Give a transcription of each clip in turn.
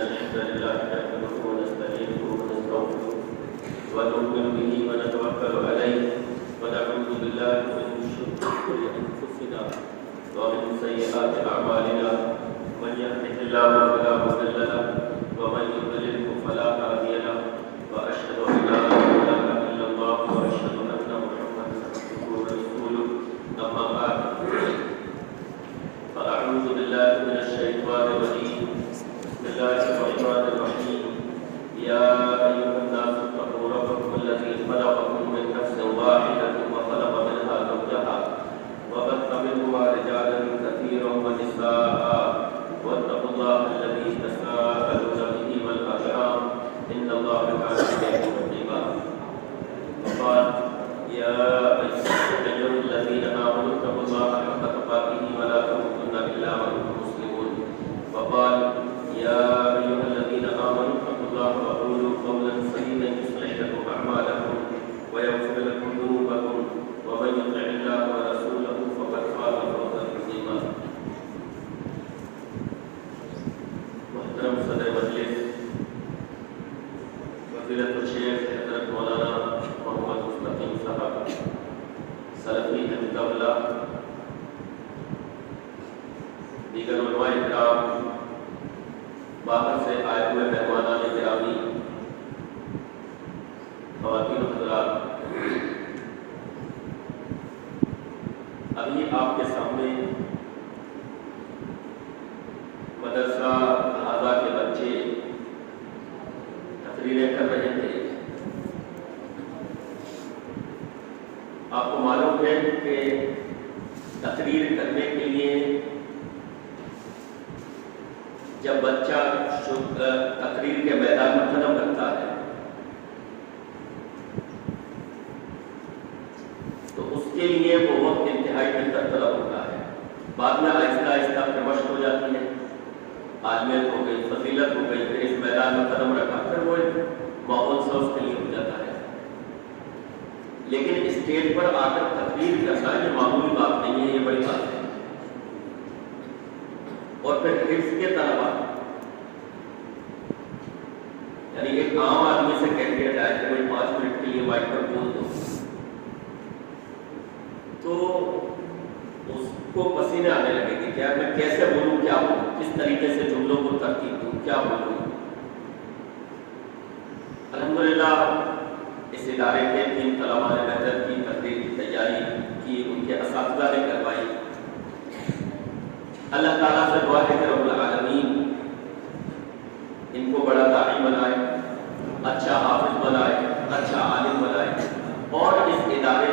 الحمد لله نحمده ونستعينه ونستغفره ونؤمن به ونتوكل عليه ونعوذ بالله من شرور أنفسنا ومن سيئات أعمالنا من يهده الله فلا مضل له ومن يضلل فلا هادي له وأشهد أن لا إله إلا الله وأشهد أن محمدا عبده ورسوله أما بعد فأعوذ بالله من الشيطان الرجيم بسم الله الرحمن الرحيم يا أيها الناس اتقوا ربكم الذي خلقكم من نفس واحدة وخلق منها زوجها وبث منهما رجالا كثيرا ونساء واتقوا الله الذي تساءلون به والأرحام إن الله كان عليكم رقيبا وقال يا أيها الذين آمنوا اتقوا الله حق تقاته ولا تموتن إلا وأنتم مسلمون وقال يا أيها الذين آمنوا اتقوا الله وقولوا قولا سديدا يصلح لكم أعمالكم ويغفر لكم ذنوبكم ومن يطع الله ورسوله فقد فاز فوزا عظيما. محترم صدر مجلس فضیلت الشیخ حضرت مولانا محمد مستقیم صاحب سلفی حفظہ اللہ، دیگر علماء کرام، باہر سے آئے ہوئے مہمانان گرامی، خواتین و حضرات، ابھی آپ کے سامنے مدرسہ ہذا کے بچے تقریریں کر رہے تھے. آپ کو معلوم ہے کہ تقریر کرنے کے لیے جب بچہ تقریر کے میدان میں قدم رکھتا ہے تو اس کے لیے وہ وقت انتہائی بہتر طلب ہوتا ہے. بعد میں آہستہ آہستہ پھر مشق ہو جاتی ہے، عالمیت ہو گئی، فضیلت ہو گئی، پھر اس میدان میں قدم رکھا، پھر وہ ماحول سا اس کے لیے ہو جاتا ہے. لیکن اسٹیج پر آ کر تقریر کرنا یہ معمولی بات نہیں ہے، یہ بڑی بات ہے. اور پھر حفظ کے طلبا، یعنی ایک عام آدمی سے کہہ دیا جائے کہ کوئی 5 منٹ کے لیے مائک پر بول دو تو اس کو پسینے آنے لگے گی کہ میں کیسے بولوں، کیا بولوں، کس طریقے سے جملوں کو ترتیب دوں، کیا بولوں. الحمدللہ اس ادارے کے 3 طلباء نے محنت کی، تقریر کی تیاری کی، ان کے اساتذہ نے کروائی. اللہ تعالیٰ سے دعا ہے کہ رب العالمین ان کو بڑا داعی بنائے، اچھا حافظ بنائے، اچھا عالم بنائے، اور اس ادارے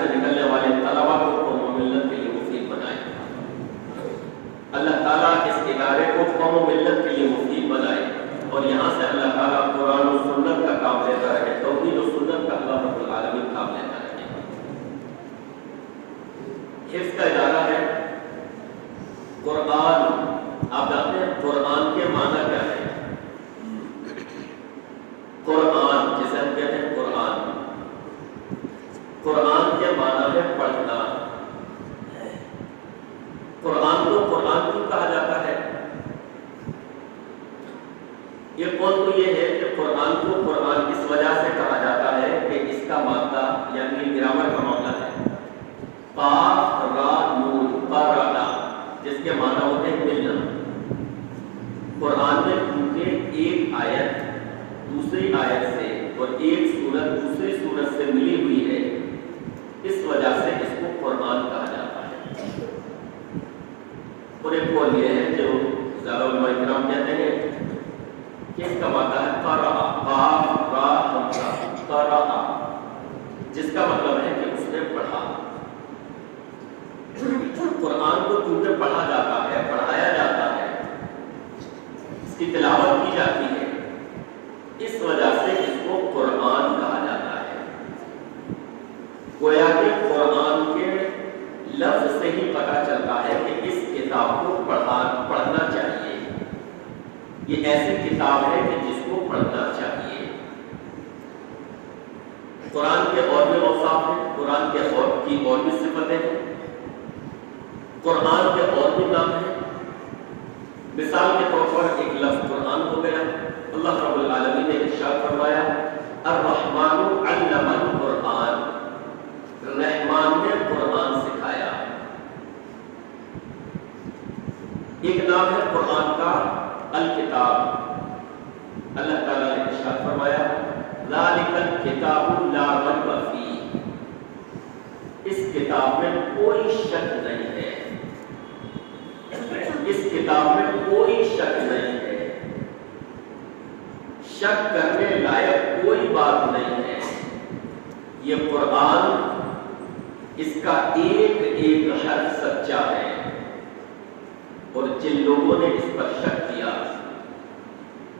سے نکلنے والے طلباء کو قوم و ملت کے لیے مفید بنائے. اللہ تعالیٰ اس ادارے کو قوم و ملت کے لیے مفید بنائے، اور یہاں سے اللہ تعالیٰ قرآن و سنت کا کام لیتا رہے، توحید و سنت کا اللہ رب العالمین کام لیتا رہے. حفظ کا ادارہ ہے. قرآن، آپ جانتے ہیں قرآن کے معنی کیا ہے؟ قرآن جسے ہم کہتے ہیں قرآن، قرآن کے معنی ہے پڑھنا. قرآن کو قرآن کیوں کہا جاتا ہے؟ یہ قول تو یہ ہے کہ قرآن کو قرآن اس وجہ سے کہا جاتا ہے کہ اس کا مادہ یعنی گرامر کا معاملہ ہے قاف را نون قرأنا، جس کے معنی ہوتے ہیں ملنا. قرآن میں کیونکہ ایک آیت دوسری آیت سے اور ایک سورت دوسری سورت سے ملی ہوئی ہے، اس وجہ سے اس کو قرآن کہا جاتا ہے. اور ایک قول یہ ہے جو زیادہ علماء کرام کہتے ہیں کہ اس کا معنی ہے قرأ، قاف را حمزہ قرأ، جس کا مطلب ہے کہ اس نے پڑھا. قرآن کو کیونکہ پڑھا جاتا ہے، پڑھایا جاتا ہے، اس کی تلاوت کی جاتی ہے، اس وجہ سے اس کو قرآن کہا جاتا ہے. گویا کہ قرآن کے لفظ سے ہی پتہ چلتا ہے کہ اس کتاب کو پڑھنا چاہیے. یہ ایسی کتاب ہے کہ جس کو پڑھنا چاہیے. قرآن کے اور بھی اوصاف ہیں، قرآن کے اور بھی صفتیں ہیں، قرآن کے اور بھی نام ہیں. مثال کے طور پر ایک لفظ قرآن ہو گیا. اللہ رب العالمین نے ارشاد فرمایا الرحمن علم القرآن، رحمان نے قرآن سکھایا. ایک نام ہے قرآن کا الکتاب. اللہ تعالیٰ نے ارشاد فرمایا ذالک الکتاب لا ریب فیہ، اس کتاب میں کوئی شک نہیں ہے، اس کتاب میں کوئی شک نہیں ہے، شک کرنے لائق کوئی بات نہیں ہے. یہ قرآن، اس کا ایک ایک حرف سچا ہے. اور جن لوگوں نے اس پر شک کیا،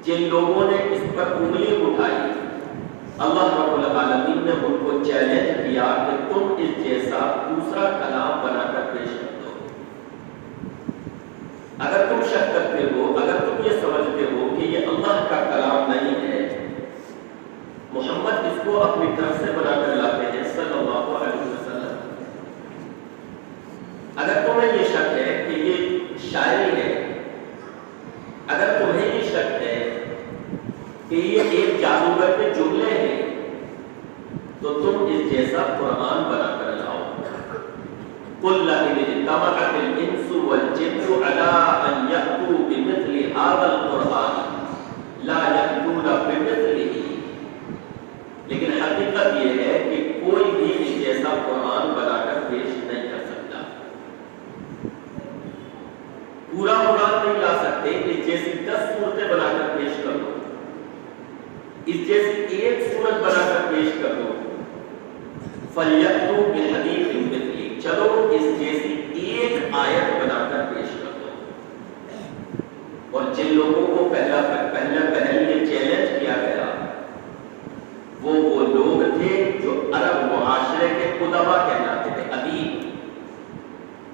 جن لوگوں نے اس پر انگلی اٹھائی، اللہ رب العالمین نے ان کو چیلنج کیا کہ تم اس جیسا دوسرا کلام بنا کر پیش کر دو. اگر تم شک کرتے ہو، اگر تم یہ سمجھتے ہو کہ یہ اللہ کا کلام نہیں ہے، محمد اس کو اپنی طرف سے بنا کر لاتے ہیں صلی اللہ علیہ وسلم. اگر تمہیں یہ شک ہے کہ یہ شاعری ہے، اگر تمہیں یہ شک ہے کہ یہ ایک جادوگر کے جملے ہیں، تو تم اس جیسا قرآن بنا کر لاؤ. قل لئن اجتمعت الانس والجن على ان يأتوا بمثل هذا القرآن لا يأتون بمثله. لیکن حقیقت یہ ہے کہ کوئی بھی اس جیسا قرآن بنا کر پیش نہیں کر سکتا. پورا قرآن نہیں لا سکتے. اس جیسی 10 صورتیں بنا کر پیش کر دو، اس جیسی ایک صورت بنا کر پیش کر دو. فَلْيَأْتُوا بِحَدِيثٍ مِثْلِهِ، چلو اس جیسی ایک آیت بنا کر پیش کر دو. اور جن لوگوں کو پہلے یہ چیلنج کیا گیا، وہ لوگ تھے جو عرب معاشرے کے ادبا کہلاتے تھے، ادیب،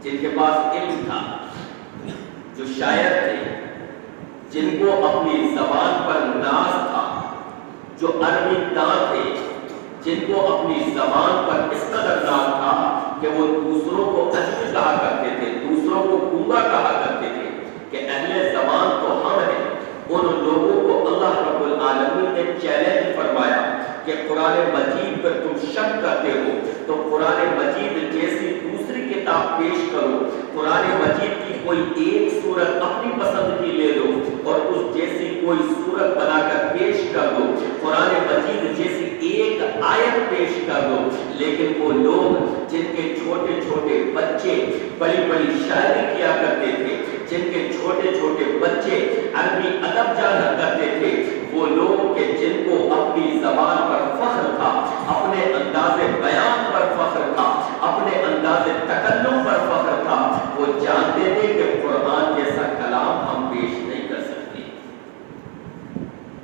جن کے پاس علم تھا، جو شاعر تھے، جن کو اپنی زبان پر ناز تھا، جو عربی داں تھے، جن کو اپنی زبان پر اس قدر ناز تھا کہ وہ دوسروں کو اجمی کہا کرتے تھے، دوسروں کو گنگا کہا کرتے تھے کہ اہل زبان تو ہم ہیں. ان لوگوں کو اللہ رب العالمین نے چیلنج فرمایا کہ قرآن مجید پر تم شک کرتے ہو تو قرآن مجید جیسی دوسری کتاب پیش کرو. قرآن مجید کی کوئی ایک سورت اپنی پسند کی لے لو اور اس جیسی کوئی سورت بنا کر پیش کر دو. قرآن مجید جیسی ایک آیت پیش کر دو. لیکن وہ لوگ جن کے چھوٹے چھوٹے بچے بڑی بڑی شاعری کیا کرتے تھے، جن کے چھوٹے چھوٹے بچے عربی ادب جانا کرتے تھے، وہ لوگ کہ جن کو اپنی زبان پر فخر تھا، اپنے انداز بیان پر فخر تھا، اپنے انداز تکلم پر فخر تھا، وہ جانتے تھے کہ قرآن جیسا کلام ہم پیش نہیں کر سکتے.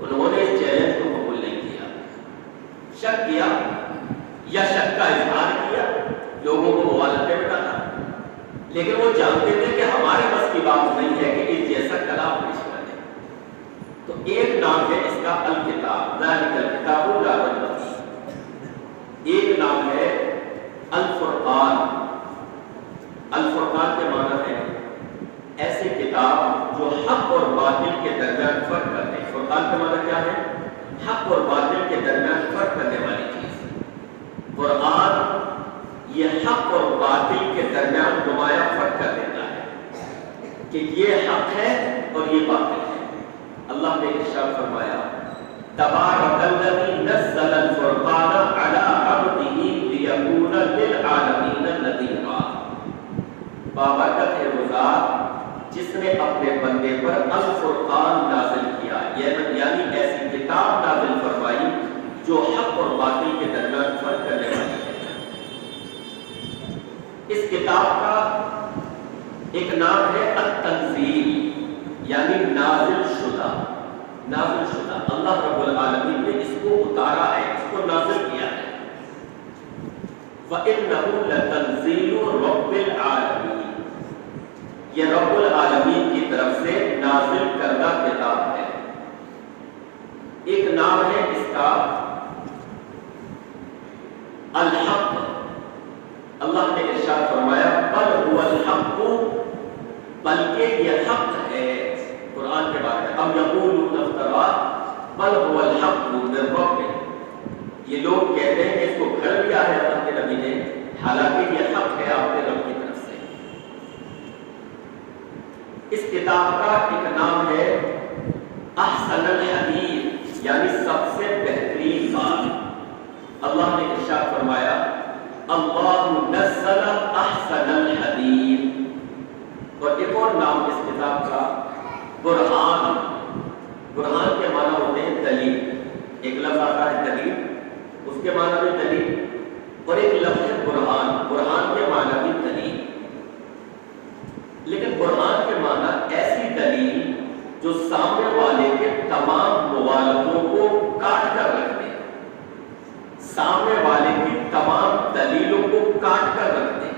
انہوں نے اس چیلنج کو قبول نہیں کیا، شک کیا یا شک کا اظہار کیا، لوگوں کو مغالطے میں ڈالا. لیکن وہ جانتے تھے کہ ہمارے بس کی بات نہیں ہے کہ اس جیسا کلام پیش کر دیں. تو ایک نام ہے اس کا الکتاب، ذالک الکتاب لا ریب فیہ. ایک نام ہے الفرقان. الفرقان کے معنی ہے ایسی کتاب جو حق اور باطل کے درمیان فرق کرتے ہیں. فرقان کے معنی کیا ہے؟ حق اور باطل کے درمیان فرق کرنے والی چیز. قرآن یہ حق اور باطل کے درمیان نمایاں فرق کر دیتا ہے کہ یہ حق ہے اور یہ باطل ہے. اللہ نے ارشاد فرمایا تبارک الذی نزل الفرقان علی عبدہ لیکون للعالمین نذیرا. بابرکت ہے وہ ذات جس نے اپنے بندے پر الفرقان نازل کیا، یعنی ایسی کتاب نازل فرمائی جو حق اور باطل کے درمیان فرق کرنے والی ہے. اس کتاب کا ایک نام ہے التنزیل، یعنی نازل شدہ. نازل شدہ اللہ رب العالمین نے اس کو اتارا ہے، اس کو نازل کیا ہے. وَإِنَّهُ لَتَنزِيلُ رَبِّ الْعَالَمِينَ، یہ رب العالمین کی طرف سے نازل کردہ کتاب ہے. ایک نام ہے اس کا الحق. اللہ نے ارشاد فرمایا بل هو الحق، بلکہ یہ حق ہے. کے بارے میں، ام یقولون افترا بل هو الحق من ربک، یہ لوگ کہتے ہیں کہ اس کو گھڑ لیا ہے اللہ کے نبی نے، حالانکہ یہ حق ہے آپ کے رب کی طرف سے۔ اس کتاب کا ایک نام ہے احسن الحدیث، یعنی سب سے بہترین بات۔ اللہ نے ارشاد فرمایا اللہ نزل احسن الحدیث، اور ایک اور نام اس کتاب کا برہان۔ برہان کے معنی ہوتے ہیں دلیل، ایک لفظ آتا ہے دلیل، اس کے معنی بھی دلیل، اور ایک لفظ ہے برہان، برہان کے معنی بھی دلیل۔ لیکن برہان کے معنی ایسی دلیل جو سامنے والے کے تمام مغالطوں کو کاٹ کر رکھ دے، سامنے والے کی تمام دلیلوں کو کاٹ کر رکھ دے،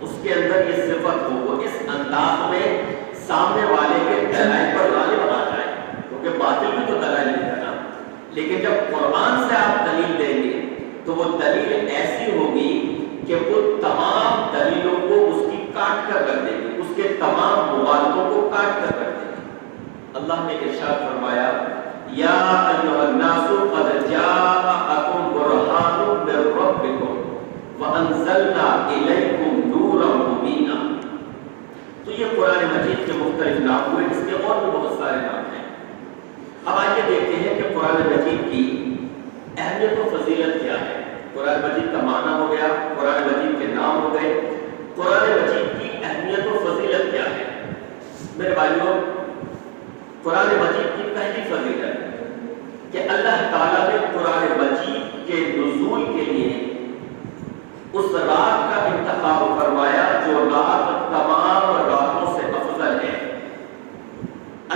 اس کے اندر یہ صفت ہو، وہ اس انداز میں سامنے والے کے دلائل پر غالب آ جائے، کیونکہ باطل بھی تو دلائل نہیں ہے نا، لیکن جب قرآن سے آپ دلیل دیں گے تو وہ دلیل ایسی ہوگی کہ وہ تمام دلیلوں کو اس کی کاٹ کر رکھ دے گی، اس کے تمام مغالطوں کو کاٹ کر رکھ دے گی۔ اللہ نے ارشاد فرمایا یا ایھا الناس قد جاءکم برہان من ربکم وانزلنا الیکم نورا مبینا۔ تو یہ قرآن مجید کے مختلف نام ہوئے، اس کے اور بھی بہت سارے نام ہیں۔ اب آئیے دیکھتے ہیں کہ قرآن مجید کی اہمیت و فضیلت کیا ہے۔ قرآن مجید کا معنی ہو گیا، قرآن مجید کے نام ہو گئے، قرآن مجید کی اہمیت و فضیلت کیا ہے۔ میرے بھائیوں، قرآن مجید کی پہلی فضیلت کہ اللہ تعالیٰ نے قرآن مجید کے نزول کے لیے اس رات کا انتخاب فرمایا جو رات تمام راتوں سے افضل ہے۔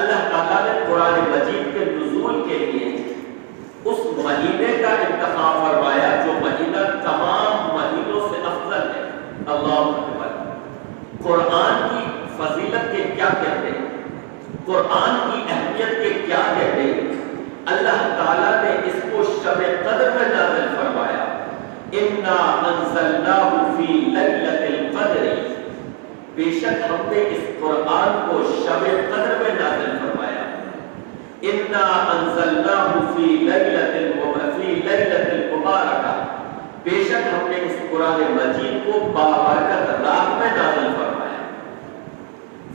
اللہ تعالیٰ نے قرآن مجید کے نزول کے لیے اس مہینے کا انتخاب فرمایا جو مہینہ تمام مہینوں سے افضل ہے۔ اللہ اکبر۔ قرآن کی فضیلت کے کیا کہتے ہیں، قرآن کی اہمیت کے کیا کہتے ہیں؟ اللہ تعالیٰ نے اس کو شب قدر میں نازل فرمایا، انا انزلناہ فی لیلۃ القدر، بے شک ہم نے اس قرآن کو شب قدر میں نازل فرمایا، انا انزلناہ فی لیلۃ المبارکہ، بے شک ہم نے اس قرآن مجید کو بابرکت رات میں نازل فرمایا،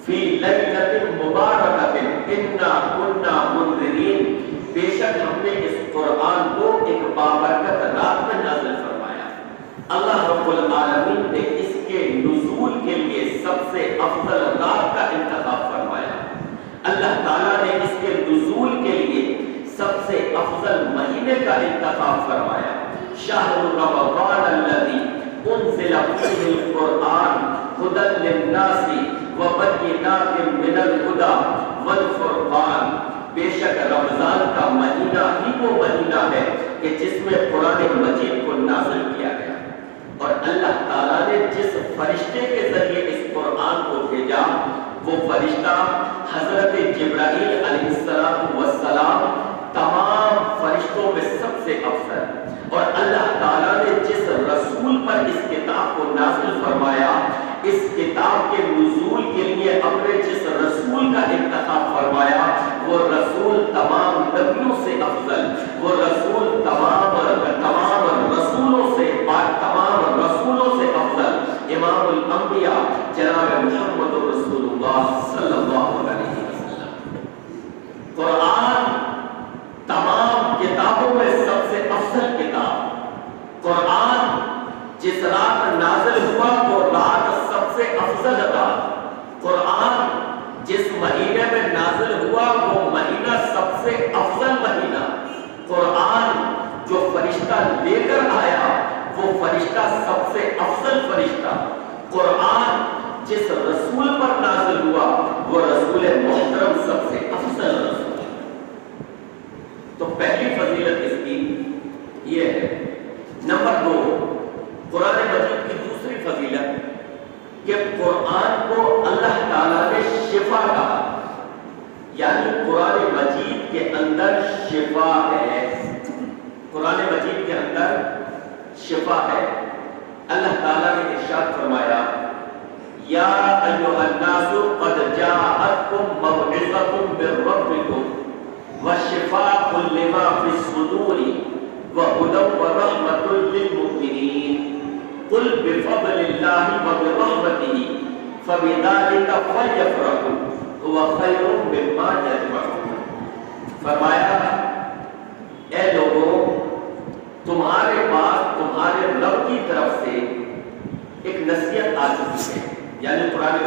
فی لیلۃ مبارکۃ انا کنا منذرین، بے شک ہم نے اس قرآن کو ایک بابرکت رات میں نازل فرمایا۔ اللہ رب العالمین نے اس کے نزول کے لیے سب سے افضل رات کا انتخاب فرمایا، اللہ تعالیٰ نے اس کے نزول کے لیے سب سے افضل مہینے کا انتخاب فرمایا۔ شہر رمضان الذی انزل فیہ القرآن ھدی للناس وبینات من الھدی والفرقان، بے شک رمضان کا مہینہ ہی وہ مہینہ ہے کہ جس میں قرآن مجید کو نازل کیا گیا، اور اللہ تعالیٰ نے جس فرشتے کے ذریعے اس قرآن کو بھیجا وہ فرشتہ حضرت جبرائیل علیہ السلام تمام فرشتوں میں سب سے افضل، اور اللہ تعالیٰ نے جس رسول پر اس کتاب کو نازل فرمایا، اس کتاب کے نزول کے لیے اپنے جس رسول کا انتخاب فرمایا، وہ رسول تمام نبیوں سے افضل، وہ رسول تمام رسولوں سے افضل، امام الانبیاء جناب محمد رسول اللہ صلی اللہ علیہ وسلم۔ قرآن تمام کتابوں میں سب سے افضل کتاب، قرآن جس رات نازل ہوا وہ رات سب سے افضل رات، قرآن جس مہینے میں نازل ہوا وہ مہینہ سب سے افضل مہینہ، قرآن جو فرشتہ لے کر آیا وہ فرشتہ سب سے افضل فرشتہ، قرآن جس رسول پر نازل ہوا وہ رسول محترم سب سے افضل رسول۔ تو پہلی فضیلت اس کی یہ ہے۔ نمبر 2، قرآن مجید کی دوسری فضیلت کہ قرآن کو اللہ تعالیٰ نے شفا کہا، یعنی قرآن مجید کے اندر شفا ہے، قرآن مجید کے اندر شفا ہے۔ اللہ تعالیٰ نے ارشاد فرمایا یا ایھا الناس قد جاءتکم موعظة من ربكم وشفاء لما في الصدور وهدى ورحمة للمؤمنين قل بفضل الله وبرحمته فبذلك فليفرحوا هو خير مما يجمعون. فرمایا اے لوگوں، تمہارے پاس تمہارے رب کی طرف سے ایک نصیحت آ چکی ہے، یعنی قرآن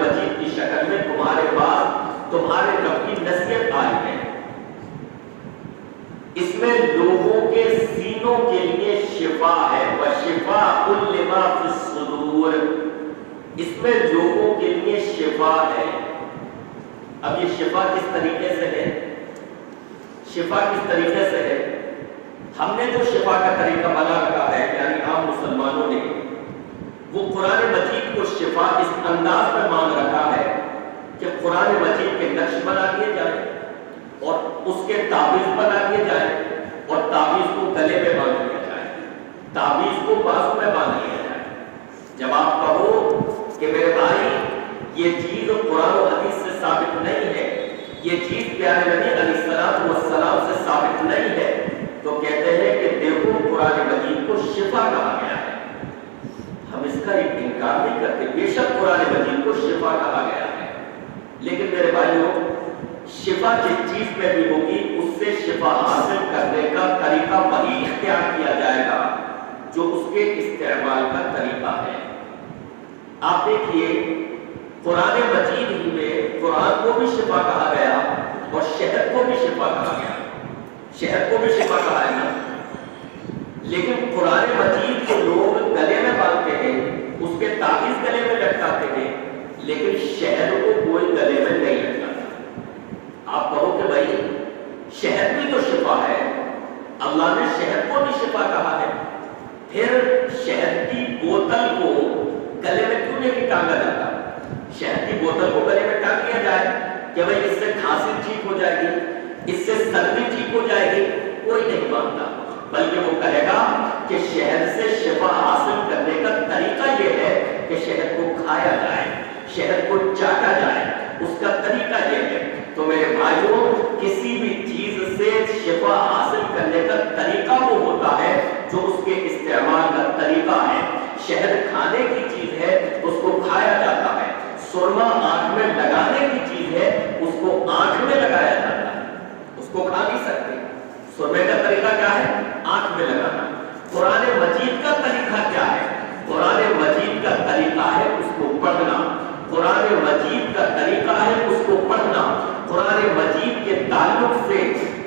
مجید کی شکل میں تمہارے پاس تمہارے رب کی نصیحت آئی ہے. اس میں لوگوں کے سینوں کے لیے شفا ہے، وَشِفَاءٌ لِمَا فِي الصُّدُورِ، اس میں لوگوں کے لیے شفا ہے. اب یہ شفا کس طریقے سے ہے؟ شفا کس طریقے سے ہے؟ ہم نے جو شفا کا طریقہ بنا رکھا ہے، یعنی عام مسلمانوں نے، وہ قرآن مجید کو شفا اس انداز میں مان رکھا ہے کہ قرآن مجید کے نقش بنا دیے جائیں اور اس کے تعویذ بنا دیے جائیں اور تعویذ کو گلے میں باندھ دیا جائے، تعویذ کو بازو میں باندھ دیا جائے. جب آپ کہو کہ میرے بھائی یہ چیز قرآن و حدیث سے ثابت نہیں ہے، یہ چیز پیارے نبی علیہ السلام سے ثابت نہیں ہے، تو کہتے ہیں کہ دیکھو قرآن مجید کو شفا کہا گیا ہے. ہم اس کا انکار نہیں کرتے، بے شک قرآن مجید کو شفا کہا گیا ہے، لیکن میرے بھائیوں شفا جس چیز میں بھی ہوگی اس سے شفا حاصل کرنے کا طریقہ وہی اختیار کیا جائے گا جو اس کے استعمال کا طریقہ ہے. آپ دیکھیے قرآن مجید ہی میں قرآن کو بھی شفا کہا گیا اور شہد کو بھی شفا کہا گیا. شہد کو بھی شفا کہا ہے نا، لیکن قرآن مجید کو لوگ گلے میں باندھتے ہیں، اس کے تعویذ گلے میں لٹکاتے ہیں، لیکن شہد کو کوئی گلے میں نہیں لٹکاتا. آپ کہو کہ بھائی شہد بھی تو شفا ہے، اللہ نے شہد کو بھی شفا کہا ہے، پھر شہد کی بوتل کو گلے میں کیوں نہیں ٹانگا جاتا؟ شہد کی بوتل کو گلے میں ٹانگ دیا جائے کہ بھائی اس سے کھانسی ٹھیک ہو جائے گی، اس سے سردی ٹھیک ہو جائے گی. کوئی نہیں مانتا، بلکہ وہ کہے گا کہ شہد سے شفا حاصل کرنے کا طریقہ یہ ہے کہ شہد کو کھایا جائے، شہد کو چاٹا جائے، اس کا طریقہ یہ ہے. تو میرے بھائیوں کسی بھی چیز سے شفا حاصل کرنے کا طریقہ وہ ہوتا ہے جو اس کے استعمال کا طریقہ ہے. شہد کھانے کی چیز ہے، اس کو کھایا جاتا ہے. سرما آنکھ میں لگانے کی چیز ہے، اس کو آنکھ میں لگایا جاتا ہے، اس کو کھا نہیں سکتے. سرمے کا طریقہ کیا ہے؟ آنکھ میں لگانا. قرآن مجید کا طریقہ کیا ہے؟ قرآن مجید کا طریقہ ہے اس کو پڑھنا. قرآن مجید کا طریقہ ہے اس کو پڑھنا. قرآن مجید کے تعلق سے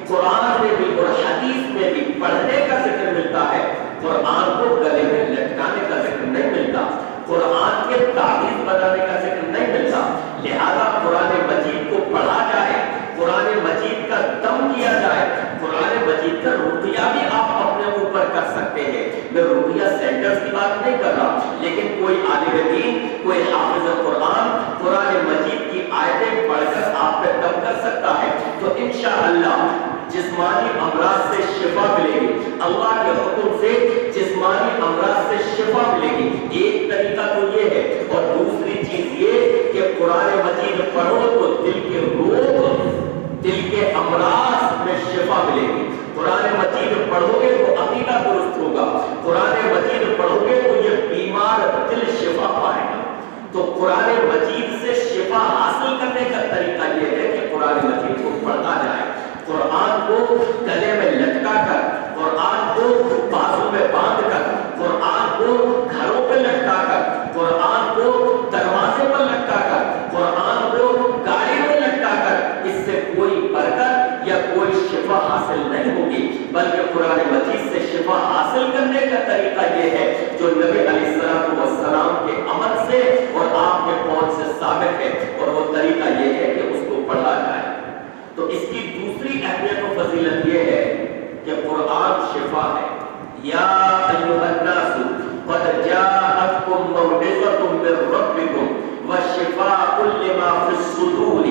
قرآن میں بھی اور حدیث میں بھی پڑھنے کا ذکر ملتا ہے، قرآن کو گلے میں لٹکانے کا ذکر نہیں ملتا، قرآن کے تعویذ بنانے کا ذکر نہیں ملتا. لہذا قرآن مجید کو پڑھا جائے، قرآن مجید کا دم کیا جائے، قرآن مجید کا رقیہ بھی آپ اپنے اوپر کر سکتے ہیں. میں رقیہ سینٹرز کی بات نہیں کر رہا، لیکن کوئی عالم دین، کوئی حافظ قرآن قرآن مجید کی آیتیں پڑھ کر آپ پہ دم کر سکتا ہے. تو انشاءاللہ جسمانی امراض سے شفا ملے گی، اللہ کے حکم سے جسمانی امراض سے شفا ملے گی. ایک طریقہ تو یہ ہے، اور دوسری چیز یہ کہ قرآن مجید پڑھو تو دل کے روگ، دل کے امراض میں شفا ملے گی. قرآن مجید پڑھو گے تو عقیدہ درست ہوگا، قرآن مجید پڑھو گے تو یہ بیمار دل شفا پائے گا. تو قرآن مجید سے شفا حاصل کرنے کا طریقہ یہ ہے کہ قرآن مجید کو پڑھا جائے، قرآن کو گلے میں لٹکا کر، قرآن کو بازو میں باندھ کر، قرآن کو گھروں پہ لٹکا کر، قرآن کو دروازے پر لٹکا کر، قرآن کو گاڑی میں لٹکا کر، اس سے کوئی برکت یا کوئی شفا حاصل نہیں ہوگی. بلکہ قرآن مجید سے شفا حاصل کرنے کا طریقہ یہ ہے جو نبی علیہ السلام کے عمل سے اور آپ کے قول سے ثابت ہے، اور وہ طریقہ یہ ہے کہ اس کو پڑھا جائے. تو اس کی دوسری اہمیت و فضیلت یہ ہے کہ قرآن شفا ہے. یا ایھا الناس قد جاءتکم موعظۃ من ربکم وشفاء لما فی الصدور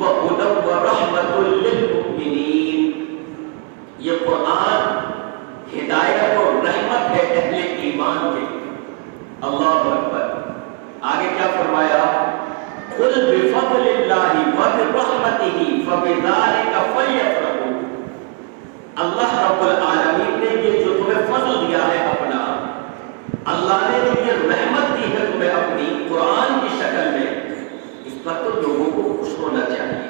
وہدی ورحمۃ للمؤمنین. یہ قرآن ہدایت اور رحمت ہے اہل ایمان کے. اللہ اکبر. آگے کیا فرمایا؟ قل بفضل اللہ فَبِذَلِكَ فَلْيَفْرَحُوا. اللہ رب العالمین نے یہ جو تمہیں فضل دیا ہے اپنا، اللہ نے جو یہ رحمت دی ہے تمہیں اپنی قرآن کی شکل میں، اس پر تو لوگوں کو خوش ہونا چاہیے.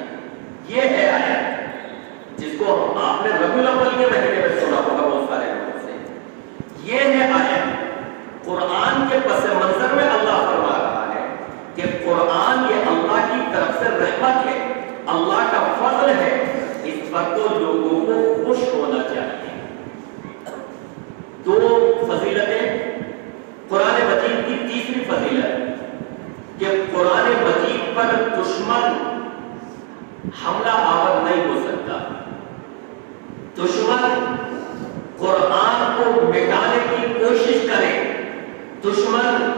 یہ ہے آیت جس کو آپ نے ربیع الاول کے مہینے میں سنا ہوگا بہت سارے لوگوں سے. یہ ہے آیت قرآن کے پس منظر میں اللہ فرما رہا ہے کہ قرآن یہ اللہ کی طرف سے رحمت ہے، اللہ کا فضل ہے، اس پر تو لوگوں کو خوش ہونا چاہیے. دو فضیلتیں. قرآن مجید کی تیسری فضیلت کہ قرآن مجید پر دشمن حملہ آور نہیں ہو سکتا. دشمن قرآن کو مٹانے کی کوشش کرے، دشمن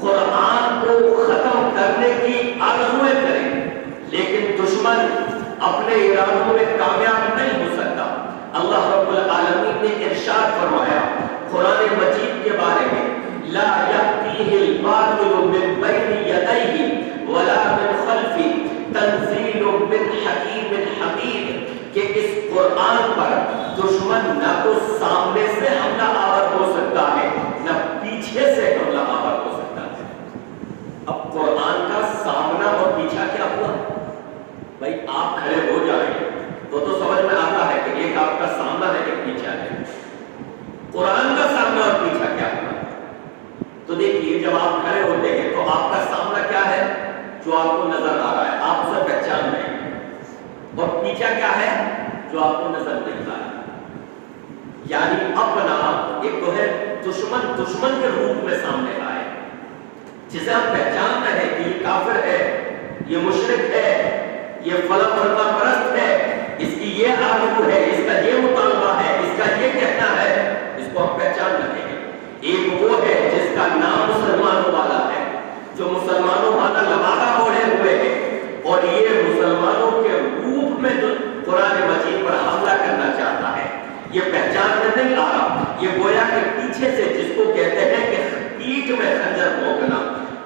قرآن کو ختم کرنے کی آرزویں کرے، لیکن دشمن اپنے ارادوں میں کامیاب نہیں ہو سکتا. اللہ رب العالمین نے ارشاد فرمایا قرآن مجید کے بارے میں، لا يأتيه الباطل من بين يديه ولا من خلفه تنزيل من حكيم حميد، کہ اس قرآن پر دشمن نہ تو سامنے سے حملہ آور ہو سکتا ہے نہ پیچھے سے حملہ آور ہو سکتا ہے. اب قرآن کا سامنا اور پیچھا کیا ہوا؟ بھائی آپ کھڑے ہو جائیں تو سمجھ میں آتا ہے کہ ایک آپ کا سامنا ہے ایک پیچھا ہے. قرآن کا سامنا اور پیچھا کیا ہوا؟ تو دیکھیے جب آپ کھڑے ہوتے ہیں تو آپ کا سامنا کیا ہے؟ جو آپ کو نظر آ رہا ہے، آپ اسے پہچان رہے ہیں. اور پیچھا کیا ہے؟ جو آپ کو نظر نہیں آ رہا. یعنی اپنا ایک تو ہے دشمن کے روپ میں سامنے آئے جسے ہم پہچان رہے ہیں کہ یہ کافر ہے، یہ مشرک ہے، یہ فلاں پرست ہے، اس کی یہ آرزو ہے، اس کا یہ مطالبہ ہے، اس کا یہ کہنا ہے، اس کو ہم پہچان رہے ہیں. ایک وہ ہے جس کا نام مسلمانوں والا ہے، جو مسلمانوں والا لبادہ اوڑھے ہوئے ہے، اور یہ مسلمانوں کے روپ میں جو قرآن مجید پر حملہ کرنا چاہتا ہے. یہ پہچان میں نہیں آ رہا، یہ گویا کہ پیچھے سے جس کو کہتے ہیں کہ پیٹھ میں خنجر بھونکنا،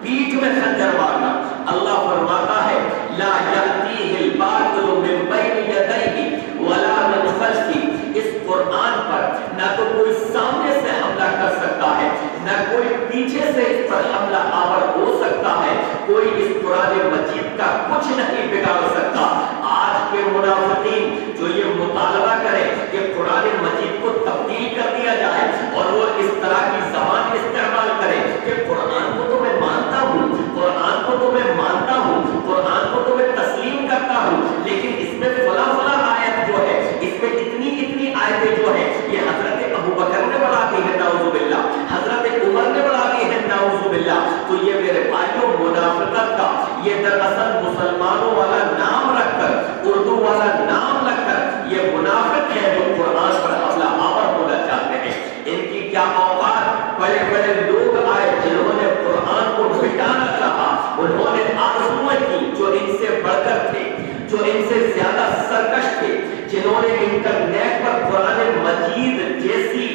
پیٹھ میں خنجر مارنا. اللہ فرماتا ہے لا یأتیہ الباطل من بین یدیہ ولا من خلفہ. اس قرآن پر نہ تو کوئی سامنے سے حملہ کر سکتا ہے، نہ کوئی پیچھے سے اس پر حملہ آور ہو سکتا ہے. کوئی اس قرآن مجید کا کچھ نہیں بگاڑ سکتا. آج کے منافقین جو یہ مطالبہ کرے کہ قرآن مجید کو تبدیل کر دیا جائے اور وہ اس طرح کی زبان استعمال کرے کہ قرآن کو تو میں مانتا ہوں، قرآن کو تو میں مانتا ہوں، قرآن کو تو میں تسلیم کرتا ہوں، لیکن اس میں فلاں آیت جو ہے، اس میں اتنی آیتیں جو ہے یہ حضرت ابوبکر نے بڑھا دی ہے نعوذ باللہ، حضرت عمر نے بڑھا دی ہے نعوذ باللہ. تو یہ میرے بھائیوں منافقت کا یہ دراصل مسلمانوں والا نام رکھ کر، اردو والا نام رکھ کر یہ منافق ہے جو قرآن پر حملہ آور ہونا چاہتے ہیں. ان کی کیا اوقات؟ بڑے بڑے لوگ آئے جنہوں نے قرآن کو مٹانا چاہا، انہوں نے آرزویں کی جو ان سے بڑھ کر تھے، جو ان سے زیادہ سرکش تھے، جنہوں نے انٹرنیٹ پر قرآن مجید جیسی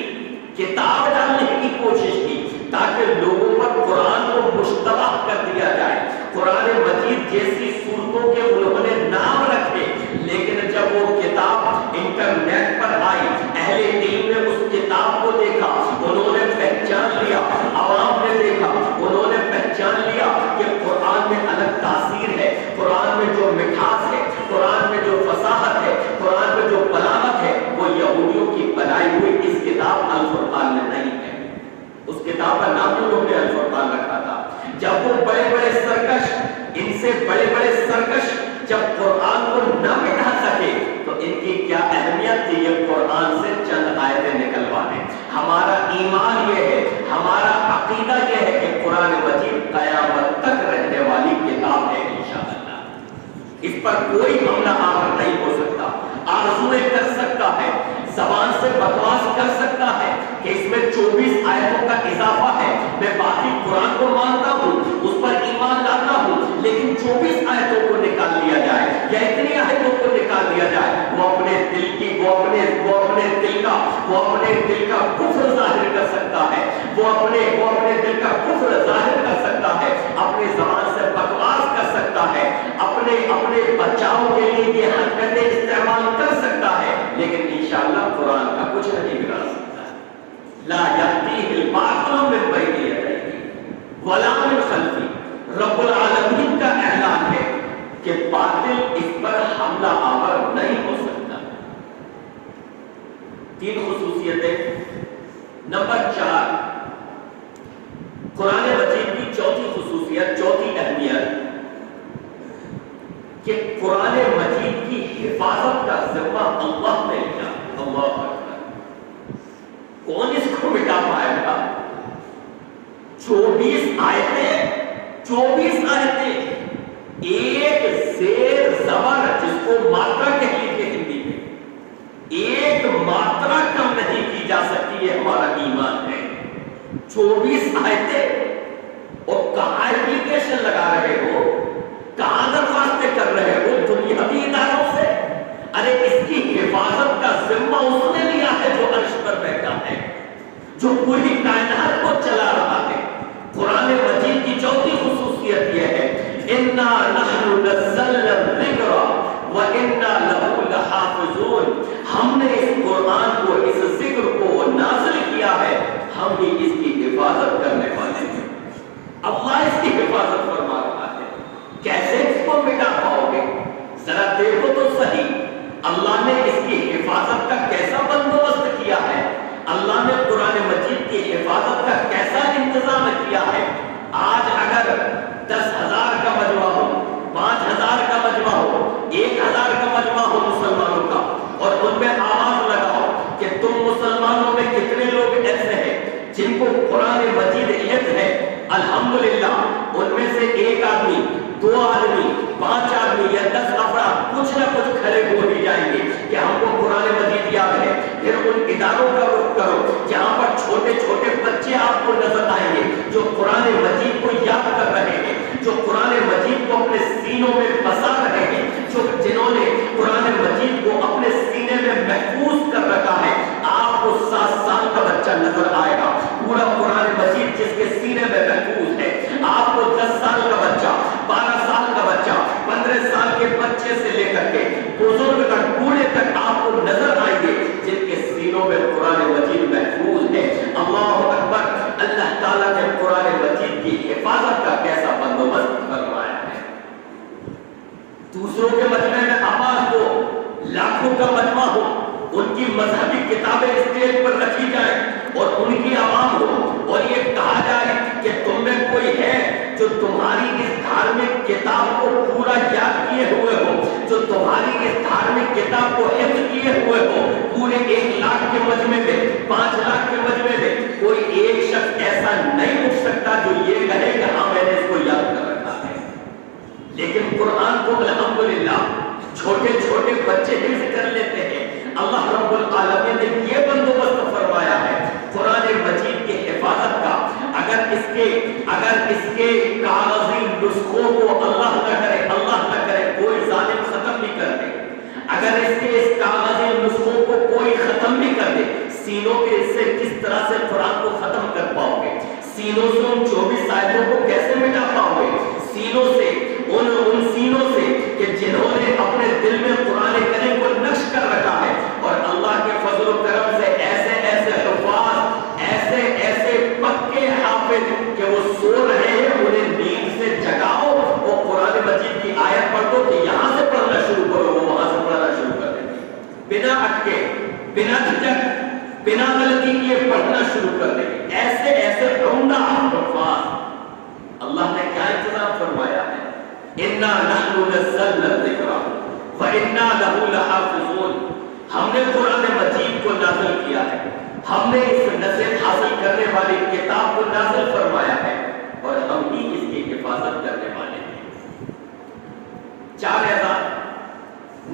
کتاب ڈالنے کی کوشش کی تاکہ لوگوں پر قرآن کو مشتبہ کر دیا جائے. قرآن مجید جیسی صورتوں کے انہوں نے نام رکھے، لیکن جب وہ کتاب انٹرنیٹ پر آئی، اہل علم نے اس کتاب کو دیکھا، انہوں نے پہچان لیا، عوام نے دیکھا، انہوں نے پہچان لیا کہ قرآن میں الگ تاثیر ہے، قرآن میں جو مٹھاس ہے، قرآن میں جو فصاحت ہے، قرآن میں جو بلاغت ہے، وہ یہودیوں کی بنائی ہوئی اس کتاب الفرقان میں نہیں ہے. اس کتاب کا نام انہوں نے الفرقان رکھا تھا. جب وہ بڑے بڑے سرکش، ان سے بڑے بڑے سرکش جب قرآن کو نہ مٹا سکے تو ان کی کیا اہمیت تھی یہ قرآن سے چند آیتیں نکلوانے. ہمارا ایمان یہ ہے، ہمارا عقیدہ یہ ہے کہ قرآن مجید قیامت تک رہنے والی کتاب ہے انشاءاللہ. اس پر کوئی حملہ آور نہیں ہو سکتا. آرزویں کر سکتا ہے، زبان سے بکواس کر سکتا ہے کہ اس میں 24 آیتوں کا اضافہ ہے، میں باقی قرآن کو مانتا ہوں، اس پر ایمان لاتا ہوں، لیکن 24 آیتوں کو نکال لیا جائے یا اتنی آیتوں کو نکال دیا جائے. وہ اپنے دل کی وہ اپنے دل کا کفر ظاہر کر سکتا ہے، وہ اپنے دل کا کفر ظاہر کر سکتا ہے، اپنی زبان سے بکواس کر سکتا ہے، اپنے بچاؤ کے لیے یہ حرکت لیکن انشاءاللہ قرآن کا کچھ نہیں بگاڑ سکتا. لا یأتیہ الباطل من بین یدیہ ولا من خلفہ. رب العالمین کا اعلان ہے کہ باطل اس پر حملہ آور نہیں ہو سکتا. 3 خصوصیتیں. نمبر 4، قرآن مجید کی چوتھی خصوصیت، چوتھی اہمیت کہ قرآن مجید کی حفاظت کا ذمہ اللہ نے لیا. اللہ اکبر. کون اس کو مٹا پائے گا؟ 24 آیتیں، ایک زیر زبر جس کو ماترا کہتے ہیں ہندی میں، ایک ماترا کم نہیں کی جا سکتی. یہ ہمارا ایمان ہے. 24 آیتیں، اور کہاں اپلیکیشن لگا رہے ہو، کہاں درخواستیں کر رہے ہو؟ دنیاوی اداروں سے. ارے اس کی حفاظت کا ذمہ اس نے لیا ہے جو عرش پر بیٹھا ہے، جو پوری کائنات کو چلا رہا ہے. قرآن مجید کی چوتھی خصوصیت یہ ہے، اِنَّا نَحْنُ نَزَّلْنَا الذِّكْرَ وَإِنَّا لَهُ لَحَافِظُونَ. ہم نے اس قرآن کو، اس ذکر کو نازل کیا ہے، ہم ہی اس کی حفاظت کرنے والے ہیں. اللہ اس کی حفاظت فرما رہا ہے. کیسے اس کو مٹا پاؤ گے؟ ذرا دیکھو تو صحیح، اللہ نے اس کی حفاظت کا کیسا بندوبست کیا ہے. اللہ نے قرآن مجید کی حفاظت کا کیسا انتظام کیا ہے. آج اگر 10,000 کا مجمع ہو، 5,000 کا مجمع ہو، 1,000 کا مجمع ہو مسلمانوں کا، اور ان میں آواز لگاؤ کہ تم مسلمانوں میں کتنے لوگ ایسے ہیں جن کو قرآن مجید علم ہے، الحمدللہ ان میں سے 1 آدمی، 2 آدمی، 5 آدمی یا 10 افراد کچھ نہ کچھ کھڑے ہو ہی جائیں گے کہ ہم کو قرآن مجید یاد ہے. پھر ان اداروں کا رخ کرو جہاں پر چھوٹے چھوٹے بچے آپ کو نظر آئیں گے جو قرآن مجید کو یاد کر رہے ہیں، جو قرآن مجید کو اپنے سینوں میں بسا رہے ہیں، جنہوں نے قرآن مجید کو اپنے سینے میں محفوظ کر رکھا ہے. آپ کو 7 سال کا بچہ نظر آئے گا، پورا قرآن مجید جس کے سینے میں محفوظ ہے. آپ کو 10 سال کا بچہ، 12 سال کا بچہ، 15 سال کے بچے سے لے کر کے بزرگ تک، بوڑھے تک آپ کو نظر آئیں گے جن کے سینوں میں قرآن مجید محفوظ ہے. اللہ اکبر. اللہ تعالیٰ نے قرآن مجید کی حفاظت کا کیسا بندوبست فرمایا ہے. دوسروں کے مجمع میں آواز دو، لاکھوں کا مجمع ہو، ان کی مذہبی کتابیں اسٹیج پر رکھی جائیں اور ان کی عوام ہو، اور یہ کہا جائے کہ تم میں کوئی ہے جو تمہاری اس دھارمک کتاب کو پورا یاد کیے ہوئے ہو، جو تمہاری اس دھارمک کتاب کو حفظ کیے ہوئے ہو. پورے 1 لاکھ کے مجمع میں، 5 لاکھ کے مجمع میں کوئی ایک شخص ایسا نہیں اٹھ سکتا جو یہ کہے کہ ہاں میں نے اس کو یاد کر رکھا ہے. لیکن قرآن کو الحمدللہ چھوٹے چھوٹے بچے حفظ کر لیتے ہیں. اللہ رب العالمین نے یہ بندوبست فرمایا ہے قرآن مجید کی حفاظت کا. اگر اس کے کاغذی نسخوں کو اللہ نہ کرے کوئی ظالم ختم نہیں کر دے، اگر اس کاغذی نسخوں کو کوئی ختم نہیں کر دے، سینوں کے سے کس طرح سے قرآن کو ختم کر پاؤ گے؟ سینوں سے ان 24 آیتوں کو کیسے مٹا پاؤ گے؟ سینوں سے، ان سینوں سے کہ جنہوں نے اپنے دل میں قرآن کریم کو نقش کر رکھا ہے. اور اللہ کے فضل و کرم سے ایسے ایسے حفاظ، ایسے ایسے پکے حافظ کہ وہ سو رہے ہیں، انہیں نیند سے جگاؤ، وہ قرآن مجید کی آیت پڑھ دو کہ یہاں سے پڑھنا شروع کرو، وہ وہاں سے پڑھنا شروع کر دیں گے، بنا اٹکے، بنا جھجک، بنا غلطی کیے پڑھنا شروع کر دیں گے. ایسے ایسے عمدہ حفاظ. اللہ نے کیا انتظام فرمایا ہے؟ اِنَّا نَحْنُ نَزَّلْنَا الذِّكْرَ وَإِنَّا لَهُ لَحَافِظُونَ. ہم نے قرآن مجید کو نازل کیا ہے، ہم نے اس نصیحت حاصل کرنے والی کتاب کو نازل فرمایا ہے، اور ہم ہی اس کی حفاظت کرنے والے ہیں. 4 اعزاز.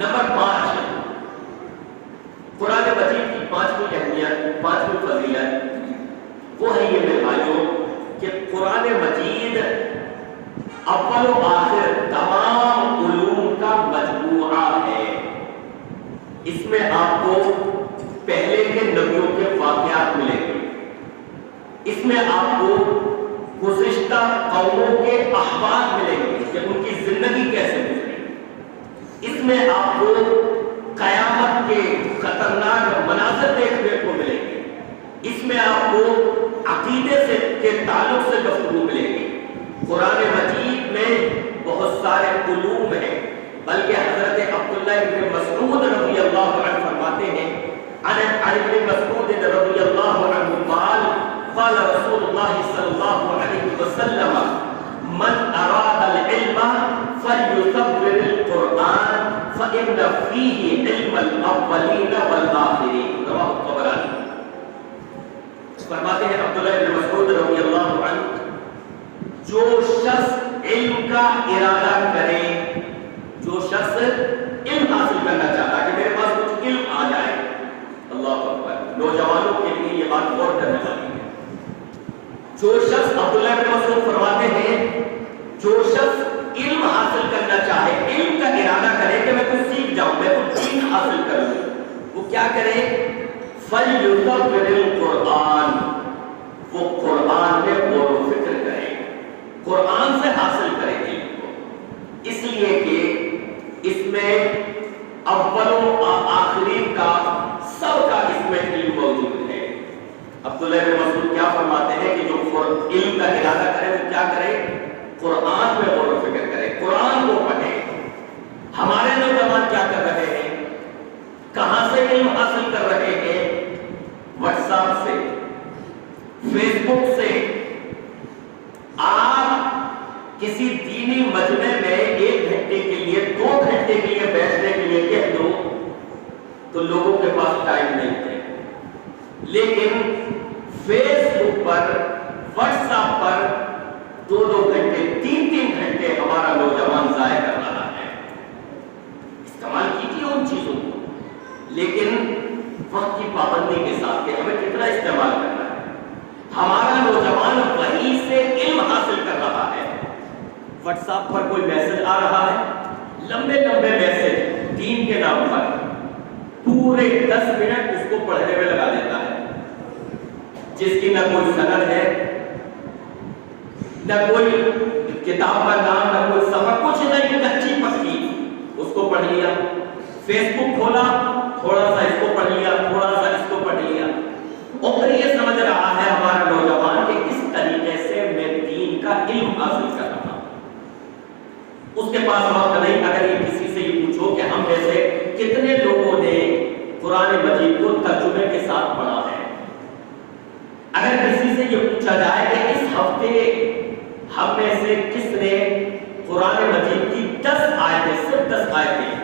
نمبر 5، قرآن مجید کی 5ویں اہمیت، 5ویں فضیلت وہ ہے یہ میرے بھائیوں کہ قرآن مجید اول و آخر تمام علوم کا مجموعہ ہے. اس میں آپ کو پہلے کے نبیوں کے واقعات ملیں گے، اس میں آپ کو گزشتہ قوموں کے احوال ملیں گے کہ ان کی زندگی کیسے گزری. اس میں آپ کو قیامت کے بلکہ حضرت عبداللہ ابن مسعود رضی اللہ عنہ فرماتے ہیں عن ابن مسعود رضی اللہ عنہ قال قال رسول اللہ صلی اللہ علیہ وسلم من اراد العلم فليتبر القرآن فإن فيه علم الاولین والآخرین رواه الطبرانی۔ فرماتے ہیں عبداللہ ابن مسعود رضی اللہ عنہ جو شخص علم کا ارادہ کرے، جو شخص علم حاصل کرنا چاہتا ہے کہ میرے پاس کچھ علم آ جائے، اللہ اکبر، نوجوانوں کے لیے یہ بات غور کرنے والی ہے۔ جو شخص عبداللہ بن مسعود فرماتے ہیں جو شخص علم حاصل کرنا چاہے، علم کا ارادہ کرے کہ میں کچھ سیکھ جاؤں، میں کچھ علم حاصل کروں، وہ کیا کرے؟ فَلْيُتَبِّرِ الْقُرْآنِ، وہ قرآن میں غور و فکر کرے، قرآن سے حاصل کرے علم کو، اس لیے کہ اس میں اولوں اور آخرین کا سب کا اس میں علم موجود ہے۔ عبداللہ بن مسعود کیا فرماتے ہیں کہ جو علم کا ارادہ کرے وہ کیا کرے؟ قرآن میں غور و فکر کرے، قرآن کو پڑھے۔ ہمارے نوجوان کیا کر رہے ہیں؟ کہاں سے علم حاصل کر رہے ہیں؟ واٹس ایپ سے، فیس بک سے۔ آپ کسی دینی مجمع میں 1 گھنٹے کے لیے 2 گھنٹے کے لیے بیٹھنے کے لیے کہہ دو تو لوگوں کے پاس ٹائم نہیں ہے، لیکن فیس بک پر، واٹس ایپ پر 2 گھنٹے 3 گھنٹے ہمارا نوجوان ضائع کر رہا ہے۔ استعمال کیجیے ان چیزوں کو، لیکن وقت کی پابندی کے ساتھ کہ ہمیں کتنا استعمال کرنا ہے۔ ہمارا نوجوان وحی سے علم حاصل کر رہا ہے، واٹس ایپ پر کوئی میسج آ رہا ہے، لمبے لمبے میسج دین کے نام پر، پورے 10 منٹ اس کو پڑھنے میں لگا دیتا ہے، جس کی نہ کوئی سند ہے، نہ کوئی کتاب کا نام، نہ کوئی سفر، کچھ نہیں، کچی پکی، اس کو پڑھ لیا۔ فیس بک کھولا، تھوڑا سا اس کو پڑھ لیا، تھوڑا سا اس کو پڑھ لیا، اور پھر یہ سمجھ رہا ہے ہمارا نوجوان کہ اس طریقے سے میں دین کا علم حاصل کر رہا ہوں۔ اس کے پاس وقت نہیں۔ اگر یہ کسی سے یہ پوچھو کہ ہم میں سے کتنے لوگوں نے قرآن مجید کو ترجمے کے ساتھ پڑھا ہے، اگر کسی سے یہ پوچھا جائے کہ اس ہفتے ہم میں سے کس نے قرآن مجید کی 10 آیتیں، صرف 10 آیتیں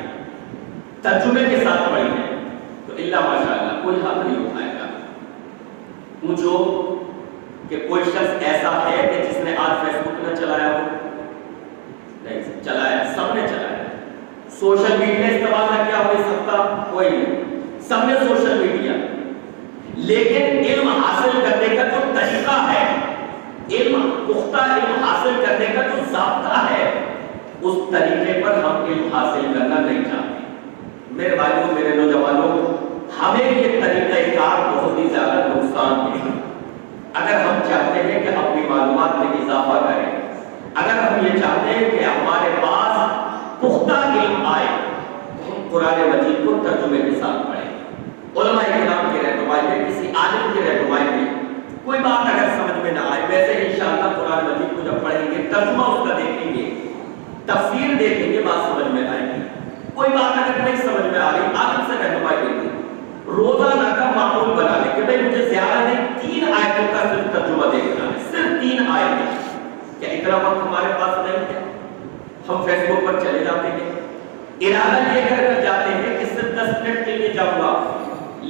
ترجمے کے ساتھ پڑھی ہیں، تو اللہ ماشاءاللہ کوئی ہاتھ نہیں اٹھائے گا۔ پوچھو کہ کوئی شخص ایسا ہے کہ جس نے آج فیس بک نہ چلایا ہو؟ نہیں چلایا، سب نے چلایا۔ سوشل میڈیا استعمال نہ کیا ہو اس ہفتہ؟ کوئی نہیں، سب نے سوشل میڈیا۔ لیکن علم حاصل کرنے کا جو طریقہ ہے، علم پختہ علم حاصل کرنے کا جو ضابطہ ہے، اس طریقے پر ہم علم حاصل کرنا نہیں چاہتے۔ میرے بھائیوں، میرے نوجوانوں، ہمیں یہ طریقہ کار بہت ہی زیادہ نقصان ہے۔ اگر ہم چاہتے ہیں کہ اپنی معلومات میں اضافہ کریں، اگر ہم یہ چاہتے ہیں کہ ہمارے پاس پختہ علم آئے، تو ہم قرآن مجید کو ترجمے کے ساتھ پڑھیں، علماء کرام کی رہنمائی میں، کسی عالم کی رہنمائی میں۔ کوئی بات اگر سمجھ میں نہ آئے، ویسے انشاءاللہ قرآن مجید کو جب پڑھیں گے، ترجمہ اس کا دیکھیں گے، تفسیر دیکھیں گے، بات سمجھ میں آئے گی۔ کوئی بات اگر نہیں سمجھ میں آ رہی، عالم سے رہنمائی دیں گے، روزانہ کا معمول بنا لیں کہ بھائی مجھے زیادہ نہیں 3 آیتوں کا صرف ترجمہ دیکھنا ہے، صرف 3 آیتیں۔ کیا اتنا وقت ہمارے پاس نہیں ہے؟ ہم فیس بک پر چلے جاتے ہیں، ارادہ یہ کر جاتے ہیں کہ صرف 10 منٹ کے لیے جاؤں گا،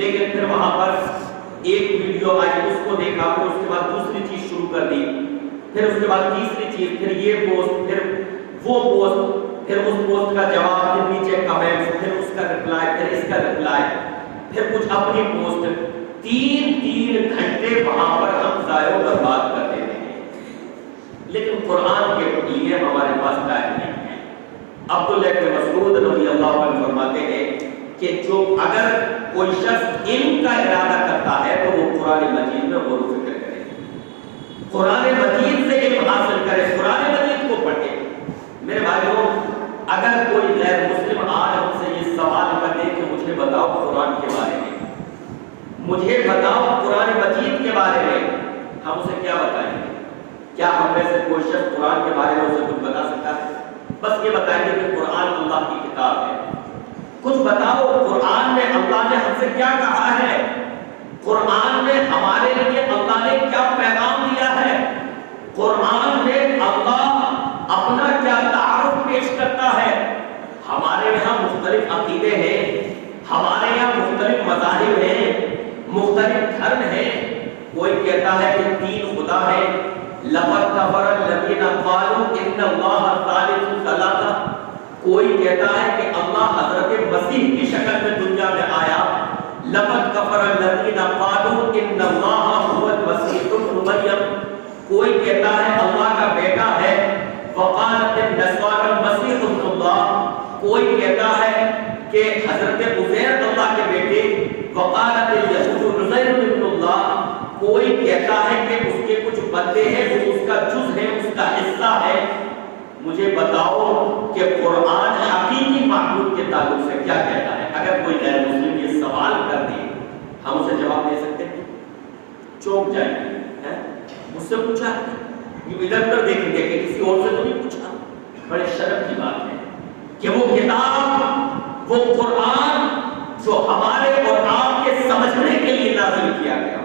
لیکن پھر وہاں پر ایک ویڈیو آئی، اس کو دیکھا، پھر اس کے بعد دوسری چیز شروع کر دی، پھر اس کے بعد تیسری چیز، پھر یہ پوسٹ، پھر وہ پوسٹ، پھر اس پوسٹ کا جواب، پھر نیچے کمنٹس، پھر اس کا رپلائی، پھر اس کا رپلائی، پھر کچھ اپنی پوسٹ۔ 3 گھنٹے وہاں پر ہم ضائع و برباد کر دیتے ہیں، لیکن قرآن کے لیے ہمارے پاس ٹائم نہیں ہے۔ عبداللہ بن مسعود رضی اللہ عنہ فرماتے ہیں کہ جو اگر کوئی شخص علم کا ارادہ کرتا ہے تو وہ قرآن مجید میں غور و فکر کرے، قرآن مجید سے علم حاصل کرے، قرآن مجید کو پڑھے۔ میرے بھائیوں، اگر کوئی غیر مسلم آج ہم سے یہ سوال کر دے کہ مجھے بتاؤ قرآن کے بارے میں، مجھے بتاؤ قرآن مجید کے بارے میں، ہم اسے کیا بتائیں گے؟ کیا ہم میں سے کوئی شخص قرآن کے بارے میں اسے کچھ بتا سکتا ہے؟ بس یہ بتائیں گے کہ قرآن اللہ اللہ کی کتاب ہے. کچھ بتاؤ قرآن میں اللہ نے ہم سے کیا کہا ہے؟ قرآن میں ہمارے لیے اللہ نے کیا پیغام دیا ہے؟ قرآن میں اللہ اپنا کیا تعارف پیش کرتا ہے؟ ہمارے یہاں مختلف عقیدے ہیں، ہمارے یہاں مختلف مذاہب ہیں، مختلف دھرم ہیں. کوئی کہتا ہے کہ 3 خدا ہے، لقد کفر الذین قالوا ان اللہ ثالث ثلاثہ. کوئی کہتا ہے کہ اللہ حضرت مسیح کی شکل میں دنیا میں آیا. لقد کفر الذین قالوا ان اللہ هو المسیح ابن مریم. کوئی کہتا ہے اللہ کا بیٹا ہے، وقالت النصارى المسیح ابن اللہ. کوئی کہتا ہے کہ حضرت عزیر اللہ کے بیٹے، وقالت الیہود عزیر ابن اللہ. کوئی کہتا ہے کہ اس کے کچھ بندے ہیں، وہ اس کا جز ہے، اس کا حصہ ہے. مجھے بتاؤ کہ قرآن حقیقی معبود کے تعلق سے کیا کہتا ہے؟ اگر کوئی غیر مسلم یہ سوال کر دے، ہم اسے جواب دے سکتے ہیں؟ چوک جائیں گے. مجھ سے پوچھا، یہ ادھر ادھر دیکھیں گے کہ کسی اور سے تو نہیں پوچھا. بڑے شرم کی بات ہے کہ وہ کتاب، وہ قرآن جو ہمارے اور آپ کے سمجھنے کے لیے نازل کیا گیا،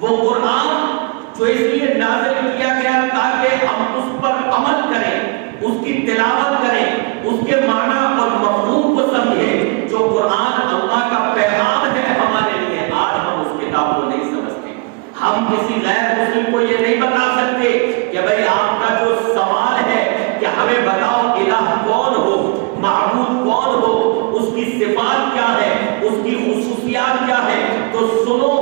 وہ قرآن جو اس لیے نازل کیا گیا تاکہ ہم اس پر عمل کریں، اس کی تلاوت کریں، اس کے معنی اور مفہوم کو سمجھیں. جو قرآن اللہ کا پیغام ہے ہمارے لیے، آج ہم اس کتاب کو نہیں سمجھتے. ہم کسی غیر مسلم کو یہ نہیں بتا سکتے کہ بھئی آپ کا جو سوال ہے کہ ہمیں بتاؤ الہ کون ہو، معبود کون ہو، اس کی صفات کیا ہے، اس کی خصوصیات کیا ہے. تو سنو،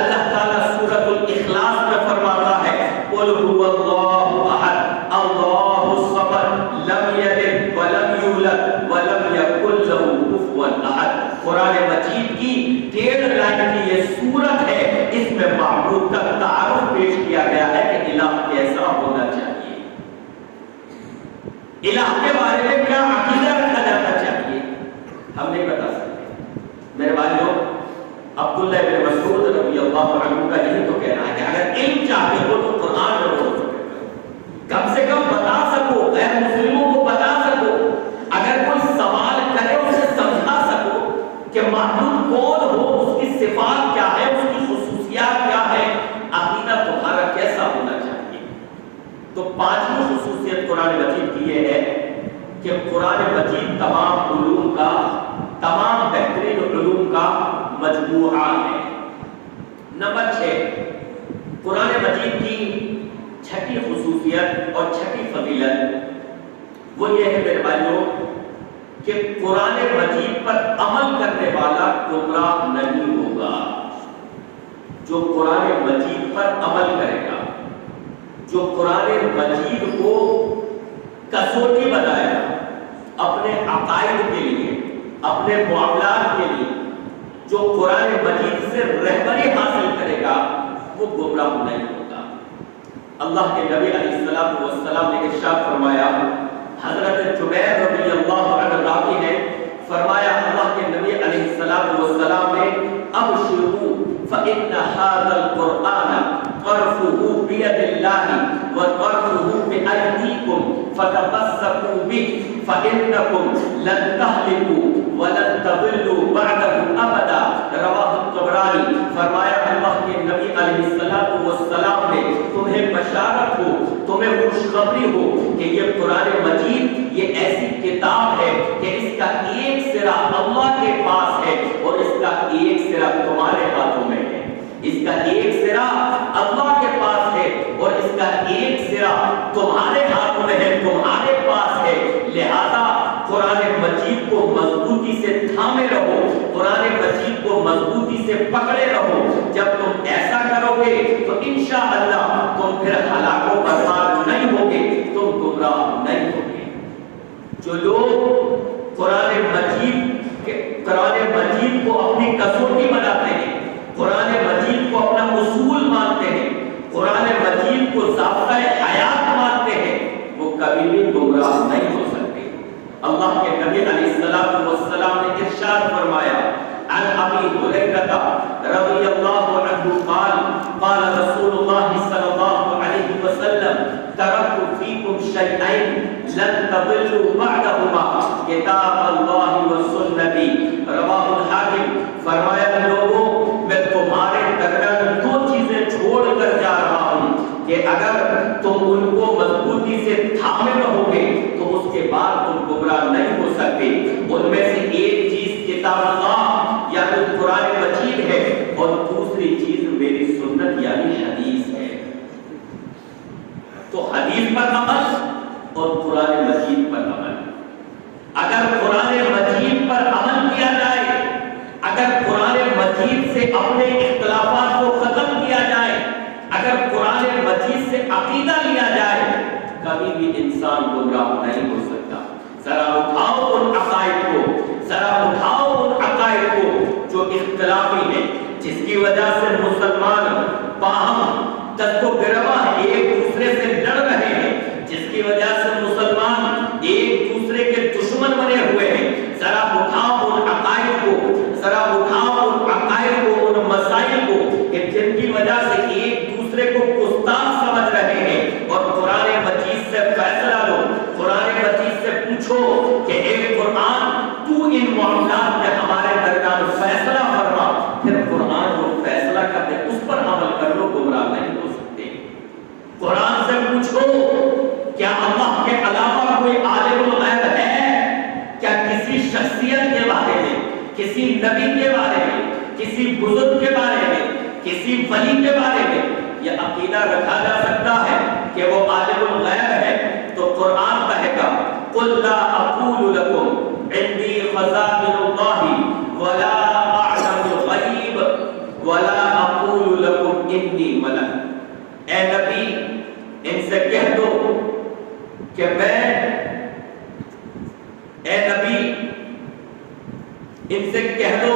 اللہ تعالیٰ سورۃ الاخلاص میں فرماتا ہے قل هو اللہ احد اللہ الصمد لم یلد ولم یولد ولم یکن له کفوا احد. قرآن مجید کی 1.5 لائن کی یہ سورت ہے، اس میں معبود کا تعارف پیش کیا گیا ہے کہ الہ کیسا ہونا چاہیے، الہ کے بارے میں کیا عقیدہ رکھا جانا چاہیے. ہم نہیں بتا سکتے. میرے بھائیوں، عبداللہ بن مسعود رضی اللہ عنہ کا یہی تو کہنا ہے کہ اگر علم چاہتے ہو تو قرآن میں ہو سکتے، کم سے کم بتا سکو، غیر مسلموں کو بتا سکو. اگر کوئی سوال کرے اسے سمجھا سکو کہ معبود کون ہو، اس کی صفات کیا ہے، اس کی خصوصیات کیا ہے، عقیدہ تمہارا کیسا ہونا چاہیے. تو 5ویں خصوصیت قرآن مجید کی یہ ہے کہ قرآن مجید تمام علوم کا، تمام بہترین علوم کا مجموعہ ہے. نمبر 6، قرآن مجید کی 6ٹھی خصوصیت اور 6ٹھی فضیلت وہ یہ ہے میرے بھائیوں کہ قرآن مجید پر عمل کرنے والا گمراہ نہیں ہوگا. جو قرآن مجید پر عمل کرے گا، جو قرآن مجید کو کسوٹی بنائے گا اپنے عقائد کے لیے، اپنے معاملات کے لیے، جو قرآن مجید سے رہبری حاصل کرے گا، وہ گمراہ نہیں ہوگا. اللہ کے نبی علیہ السلام نے ارشاد فرمایا، حضرت جبیر رضی اللہ عنہ راوی ہے، فرمایا اللہ کے نبی علیہ السلام نے ابشروا فإن هذا القرآن طرفه بيد الله وطرفه بأيديكم فتمسكوا به فإنكم لن تهلكوا ولن تضلوا بعده أبدا. رواہ الطبرانی. فرمایا اللہ کے نبی علیہ السلام نے تمہیں بشارت ہو، تمہیں خوشخبری ہو کہ یہ قرآن مجید یہ ایسی کتاب ہے کہ اس کا ایک سرا اللہ کے پاس ہے اور اس کا ایک سرا تمہارے ہاتھوں میں ہے. اس کا ایک سرا اللہ کے پاس ہے اور اس کا ایک سرا تمہارے ہاتھوں میں ہے، تمہارے پاس ہے. لہذا قرآن مجید کو مضبوطی سے تھامے رہو، قرآن مجید کو مضبوطی سے پکڑے رہو. جب تم ایسا کرو گے تو انشاءاللہ تم پھر ہلاک و برباد نہیں ہوگے، تم گمراہ نہیں ہوگے. جو لوگ قرآن مجید کو اپنی کسوٹی بناتے ہیں، قرآن مجید کو اپنا اصول مانتے ہیں، قرآن مجید کو ضابطۂ حیات مانتے ہیں، وہ کبھی بھی گمراہ نہیں ہو سکتے. اللہ کے نبی علیہ السلام نے ارشاد فرمایا، عن ابی ہریرہ رضی اللہ عنہ قال قال رسول اللہ صلی اللہ علیہ وسلم ترکت فیکم شیئین لن تضلوا بعدہما کتاب گمراہ نہیں ہو سکتے۔ ان میں سے ایک چیز کتاب اللہ یعنی قرآن مجید ہے، اور دوسری چیز میری سنت یعنی حدیث ہے۔ تو حدیث پر عمل اور قرآن مجید پر عمل۔ اگر قرآن مجید پر عمل کیا جائے، اگر قرآن مجید سے اپنے اختلافات کو ختم کیا جائے، اگر قرآن مجید سے عقیدہ لیا جائے، کبھی بھی انسان گمراہ نہیں ہو سکتا۔ ذرا اٹھاؤ ان عقائد کو، ذرا اٹھاؤ ان عقائد کو جو اختلافی ہیں، جس کی وجہ سے مسلمان باہم دست و گربا ایک دوسرے سے لڑ رہے ہیں، جس کی وجہ سے مسلمان ایک دوسرے کے دشمن بنے ہوئے ہیں۔ ذرا اٹھاؤ ان عقائد کو، ذرا اٹھاؤ ان عقائد کو، ان مسائل کو کہ جن کی وجہ سے ایک دوسرے کو گستاخ سمجھ رہے ہیں، اور قرآن مجید سے فیصلہ لو۔ قرآن مجید سے پوچھو کہ اے قرآن تو ان معاملات میں ہمارے درمیان فیصلہ فرما، پھر قرآن جو فیصلہ کرتے اس پر عمل کر لو، گمراہ نہیں ہو سکتے۔ قرآن سے پوچھو کیا اللہ کے علاوہ کوئی عالم الغیب ہے؟ کیا کسی شخصیت کے بارے میں، کسی نبی کے بارے میں، کسی بزرگ کے بارے میں، کسی ولی کے بارے میں یہ عقیدہ رکھا جا سکتا ہے کہ وہ عالم الغیب ہے؟ تو قرآن کہے گا قُلْ لَا أَقُولُ لَكُمْ عِنْدِي خَزَائِنُ اللَّهِ وَلَا أَعْلَمُ الْغَيْبَ وَلَا أَقُولُ لَكُمْ إِنِّي مَلَكٌ۔ اے نبی ان سے کہہ دو کہ اے نبی ان سے کہہ دو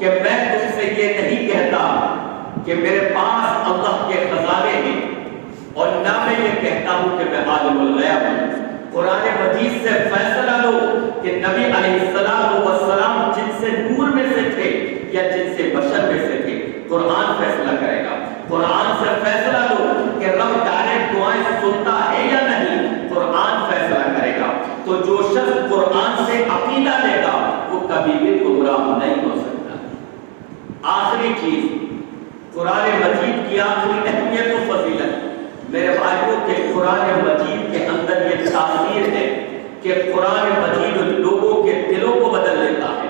کہ میں تم سے یہ نہیں کہتا کہ میرے پاس اللہ کے خزانے ہیں، اور نہ میں یہ کہتا ہوں کہ میں عالم الغیب ہوں۔ قرآن مجید سے فیصلہ لو کہ نبی علیہ السلام جن سے نور میں سے تھے یا جن سے بشر میں سے تھے، قرآن فیصلہ کرے گا۔ قرآن سے فیصلہ لو کہ رب ڈائریکٹ دعائیں سنتا ہے یا نہیں، قرآن فیصلہ کرے گا۔ تو جو شخص قرآن سے عقیدہ لے گا وہ کبھی بھی گمراہ نہیں ہو سکتا۔ آخری چیز قرآن مجید کی آخری اہمیت و فضیلت، میرے بھائیوں کے قرآن مجید کے اندر یہ تاثیر ہے کہ قرآن مجید لوگوں کے دلوں کو بدل دیتا ہے۔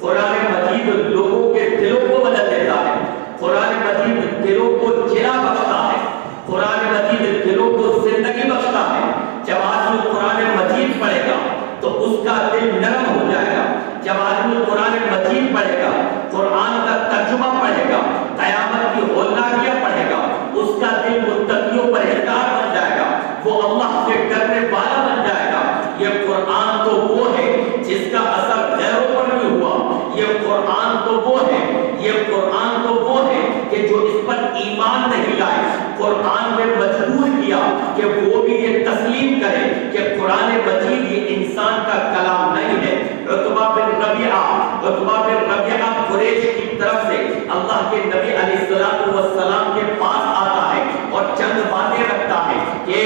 قرآن مجید لوگوں کے دلوں کو بدل دیتا ہے۔ قرآن مجید دلوں کو جلا بخشتا ہے۔ قرآن مجید دلوں کو زندگی بخشتا ہے۔ جب آدمی قرآن مجید پڑھے گا تو اس کا دل نرم ہو جائے گا۔ جب آدمی قرآن مجید پڑھے گا، قرآن کا ترجمہ پڑھے گا، قیامت کی ہولناکیاں پڑھے گا، اس کا دل متقیوں پرہیزگار بن جائے گا، وہ اللہ سے ڈرنے والا بن جائے گا۔ یہ قرآن تو وہ ہے جس کا اثر غیروں پر بھی ہوا۔ یہ قرآن تو وہ ہے، یہ قرآن تو وہ ہے کہ جو اس پر ایمان نہیں لائے، قرآن نے مجبور کیا کہ وہ بھی یہ تسلیم کرے کہ قرآن مجید یہ انسان کا کلام نہیں ہے۔ عتبہ بن ربیعہ قریش کی طرف سے اللہ کے نبی علیہ السلام کے پاس آتا ہے اور چند باتیں رکھتا ہے کہ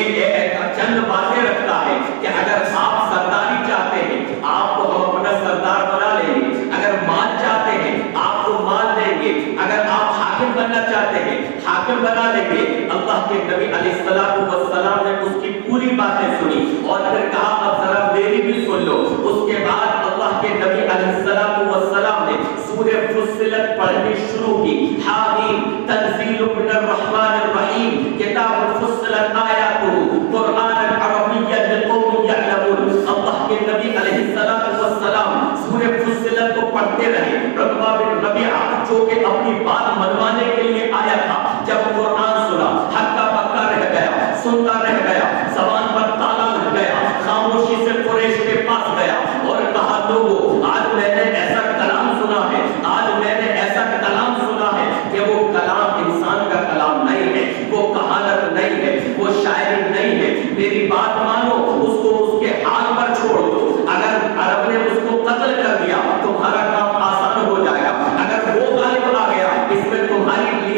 اگر آپ سرداری چاہتے ہیں آپ کو ہم اپنا سردار بنا لیں گے، اگر مال چاہتے ہیں آپ کو مال دیں گے، اگر آپ حاکم بننا چاہتے ہیں حاکم بنا لیں گے۔ اللہ کے نبی علیہ السلام نے اس کی پوری باتیں سنی اور پھر کہا اب ذرا میری بھی سن لو۔ اس کے بعد اللہ کے نبی علیہ السلام نے سورہ فصلت پڑھنی شروع کی۔ حامیم تنزیل من الرحمن الرحیم کتاب فصلت آیاتہ قرآن عربی لقوم یعلمون۔ اللہ کے نبی علیہ السلام سورہ فصلت کو پڑھتے رہے۔ عتبہ بن ربیعہ جو کہ اپنی بات منوانے کے لیے آیا تھا، جب قرآن سنا ہکا بکا رہ گیا، سنتا رہ گیا، زبان پر تالا لگ گیا، خاموشی سے قریش کے پاس گیا اور کہا لوگوں آج میں نے ایسا کلام سنا ہے، آج میں نے ایسا کلام سنا ہے کہ وہ کلام انسان کا کلام نہیں ہے، وہ کہانت نہیں ہے، وہ شاعری نہیں ہے، میری بات مانو، اس کو اس کے حال پر چھوڑ دو۔ اگر عرب نے اس کو قتل کر دیا تمہارا کام آسان ہو جائے گا، اگر وہ غالب آ گیا اس میں تمہاری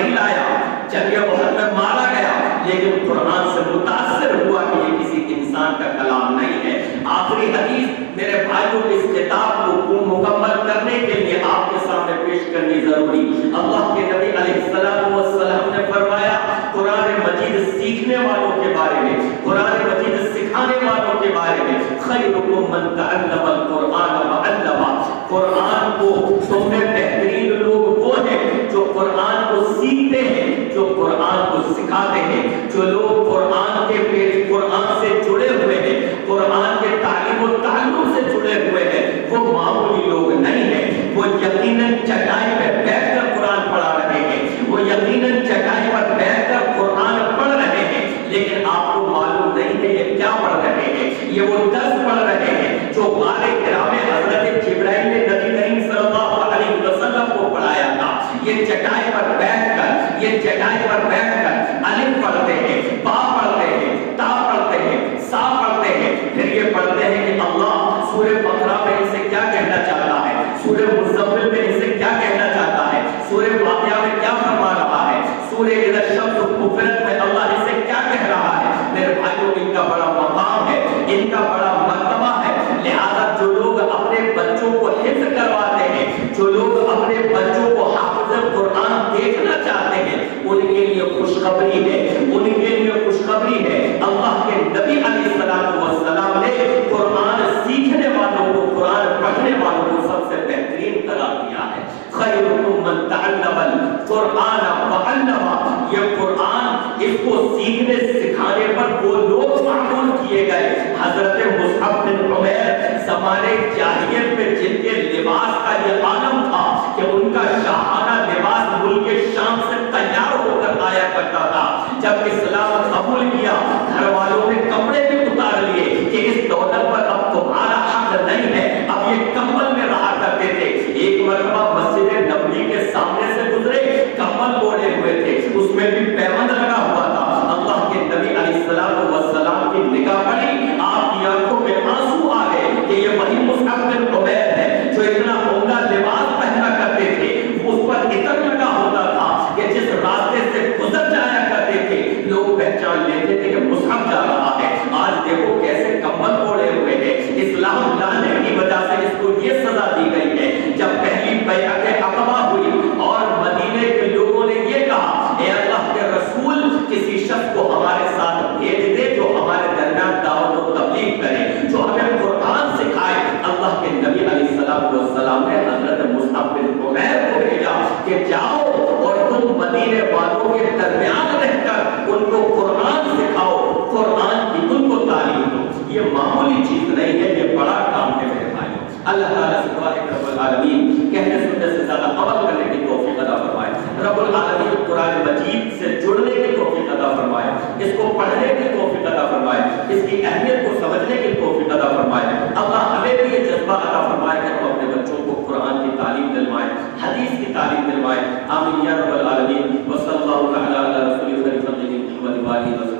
نہیں لایا, جنگ احد میں مارا گیا, لیکن قرآن سے متاثر ہوا کہ یہ کسی انسان کا کلام نہیں ہے. آخری حدیث میرے بھائیوں, اس کتاب کو مکمل کرنے کے لیے آپ کے سامنے پیش کرنی ضروری. اللہ کے نبی علیہ السلام نے فرمایا قرآن مجید سیکھنے والوں کے بارے میں, قرآن مجید سکھانے والوں کے بارے میں, خیرکم من تعلم القرآن وعلمہ, قرآن کو تم میں بہترین لوگ وہ ہیں جو قرآن کو سیکھتے ہیں, جو قرآن کو سکھاتے ہیں. جو لوگ قرآن کے پیش قرآن سے جڑے ہوئے ہیں, قرآن کے تعلیم و تعلم سے جڑے ہوئے ہیں, وہ معمولی لوگ نہیں ہیں. وہ یقیناً چٹائی پہ بیٹھ کر قرآن پڑھا رہے ہیں, وہ یقیناً چٹائی پر بیٹھ کر قرآن پڑھ رہے ہیں, لیکن آپ کو معلوم نہیں ہے یہ کیا پڑھ رہے ہیں. یہ وہ درس پڑھ رہے ہیں جو غار حرا میں حضرت جبرائیل نے نبی کریم صلی اللہ علیہ وسلم کو پڑھایا تھا. یہ چٹائی پر بیٹھ کر, یہ چٹائی پر بیٹھ کر الف پڑھتے ہیں, با پڑھتے ہیں, تا پڑھتے ہیں, سا پڑھتے ہیں, پھر یہ پڑھتے ہیں کہ اللہ سورہ بقرہ میں اسے کیا کہنا چاہتا ہے, سورہ مزمل میں اسے کیا کہنا چاہتا ہے, سورہ واقعہ میں کیا فرما رہا ہے, سورہ اذا الشمس کورت میں اللہ اسے کیا کہہ رہا ہے. میرے بھائیوں, ان کا بڑا مقام ہے, ان کا بڑا مرتبہ ہے. لہذا جو لوگ اپنے بچوں کو حفظ کرواتے ہیں, جو لوگ اپنے بچوں کو حافظ قرآن دیکھنا چاہتے ہیں, ان کے لیے خوشخبری ہے, ان کے لیے خوشخبری ہے. اللہ کے نبی علیہ السلام نے قرآن سیکھنے والوں کو, قرآن پڑھنے والوں کو سب سے بہترین قرار دیا ہے. خیرکم من تعلم القرآن وعلمہ, یہ قرآن اس کو سیکھنے سکھانے پر وہ لوگ معمول کیے گئے. حضرت مصعب بن عمیر زمانے جاہلیت میں جن کے لباس کا یہ عالم تھا کہ ان کا شاہانہ لباس ملک شام سے تیار ہو کر آیا کرتا تھا. جب اسلام قبول کیا, گھر والوں نے کپڑے بھی اتار لیے کہ اس دولت پر اب تمہارا حق نہیں ہے, اب یہ کمبل میں رہا کرتے تھے. ایک مرتبہ مسجد نبوی کے سامنے سے گزرے, کمبل اوڑھے ہوئے تھے, اس میں بھی پیوند لگا ہوا تھا. اللہ کے نبی علیہ السلام کی نگاہ پڑی, آپ کی آنکھوں میں آنسو آ گئے کہ یہ وہی مصعب بن عمیر ہے جو اتنا عمدہ لباس پہنا کرتے تھے, اس پر عطر لگا ہوتا تھا کہ جس راستے سے گزر جایا کرتے تھے لوگ پہچان لیتے تھے کہ مصعب جا رہا ہے. آج دیکھو کیسے کمبل اوڑھے ہوئے ہیں. اسلام لانے کی وجہ سے اس کو یہ سزا دی گئی ہے. جب پہلی بیعت عقبہ ہوئی اور مدینے کے لوگوں نے یہ کہا, اے اللہ کے رسول, کسی شخص کو ہمارے ساتھ بھیج دے جو ہمارے درمیان دعوت و تبلیغ کرے, جو ہمیں قرآن سکھائے. اللہ کے نبی علیہ السلام نے حضرت مصعب بن عمیر کو بھیجا کہ جاؤ اور تم مدینے والوں کے درمیان رہ کر ان کو قرآن سکھاؤ, قرآن کی ان کو تعلیم دو. یہ معمولی چیز نہیں ہے, یہ بڑا کام ہے میرے بھائی. اللہ تعالیٰ سے دعا ہے رب العالمین کہنے سننے سے زیادہ عمل کرنے کی توفیق عطا فرمائے. رب العالمین قرآن مجید سے جڑنے کی توفیق عطا فرمائے, اس کو پڑھنے کی توفیق عطا فرمائے, اس کی اہمیت کو سمجھنے کی توفیق عطا فرمائے. اللہ ہمیں بھی یہ جذبہ عطا فرمائے کہ ہم اپنے بچوں کو قرآن کی تعلیم دلوائیں, حدیث کی تعلیم دلوائیں. آمین یا رب العالمین. وصلی اللہ تعالی علی رسول اللہ محمد و آلہ وسلم.